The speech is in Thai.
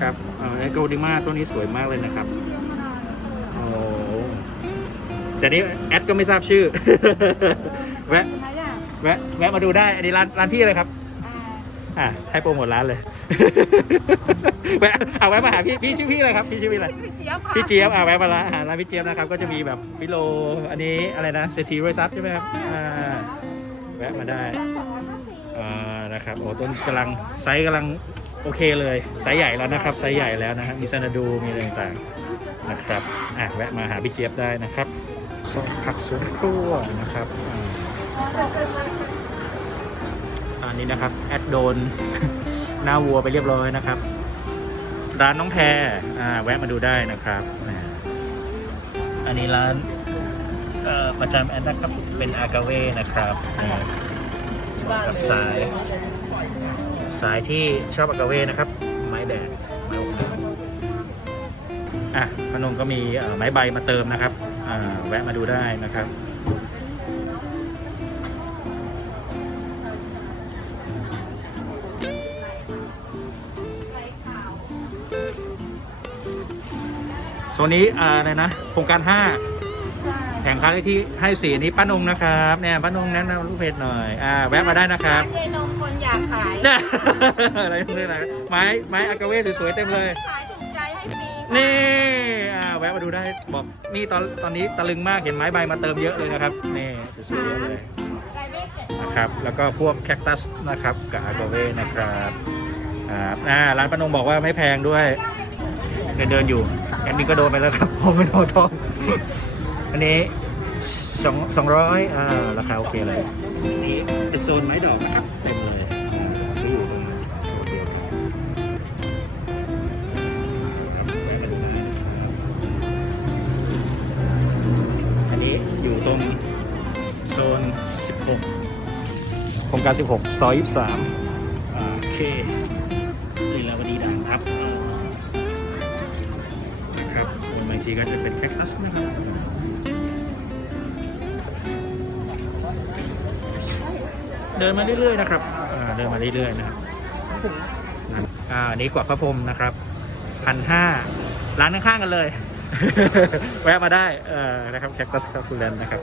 ครับเออโกดิมาต้นนี้สวยมากเลยนะครับโอ้แต่นี้แอดก็ไม่ทราบชื่อ แวะไหนอะแวะ แวะมาดูได้ อันนี้ร้านร้านพี่เลยครับ อ่าอะให้โปรโมทร้านเลย แวะเอาแวะมาหาพี่พี่ชื่อพี่อะไรครับ พี่ชื่อพี่อะไร พี่เจี๊ยบค่ะพี่เจี๊ยบอะแวะมาร้านอาหารร้านพี่เจี๊ยบนะครับ ก็จะมีแบบฟิโล อันนี้อะไรนะเศรษฐีรวยทรัพย์ใช่ไหมครับ อ่า แวะมาได้อ่านะครับโอ้ต้นกำลังไซส์กำลังโอเคเลยไซส์ใหญ่แล้วนะครับไซส์ใหญ่แล้วนะฮะมีซานาดูมีอะไรต่างๆนะครับอะแวะมาหาพี่เจี๊ยบได้นะครับซอยผักสวนครัวนะครับอันนี้นะครับแอดโดนหน้าวัวไปเรียบร้อยนะครับ ร้านน้องแพรอ่าแวะมาดูได้นะครับอันนี้ร้าน ประจำแอดนะครับ เป็นอากาเว่นะครับอ่ากับสาย สายที่ชอบอากาเว่นะครับ ไม้แดดไม้โอเคอะพนมก็มีเอ่อไม้ใบมาเติมนะครับอ่าแวะมาดูได้นะครับโซนนี้อ่าอะไรนะโครงการ 5 ใช่แข่งขันที่ให้สีนี้ป้านงนะครับเนี่ยป้านงแนะนำลูกเพจหน่อยอ่าแวะมาได้นะครับร้านยายนมคนอยากขายเนี่ยอะไรนี่อะไรไม้ไม้อากาเว่สวยๆเต็มเลยขายถูกใจให้ฟรีค่ะนี่อ่าแวะมาดูได้บอกนี่ตอนตอนนี้ตะลึงมากเห็นไม้ใบมาเติมเยอะเลยนะครับนี่สวยๆเยอะเลยรายได้เสร็จนะครับแล้วก็พวกแคคตัสนะครับกับอากาเว่นะครับอ่าอ่าร้านป้านงบอกว่าไม่แพงด้วยเดินเดินอยู่แอนนี้ก็โดนไปแล้วครับผมไม่โดนทอง อันนี้สองสองร้อยอ่าราคาโอเคเลยอันนี้เป็นโซนไม้ดอกนะครับเต็มเลยอ่าที่อยู่ตรงโซนเดียวกันครับแวะมาดูได้นะครับอันนี้อยู่ตรงโซน 16 โครงการ 16 ซอย 23อ่าโอเคลีลาวดีด่างครับอ่านะครับบางทีก็จะเป็นแคคตัสนะครับ เดินมาเรื่อยๆนะครับเดินมาเรื่อยๆนะครับอ่าอันนี้กว่าพระพรหมนะครับพันห้าร้านข้างๆกันเลย แวะมาได้เออนะครับแคคตัสคาคูเลนนะครับ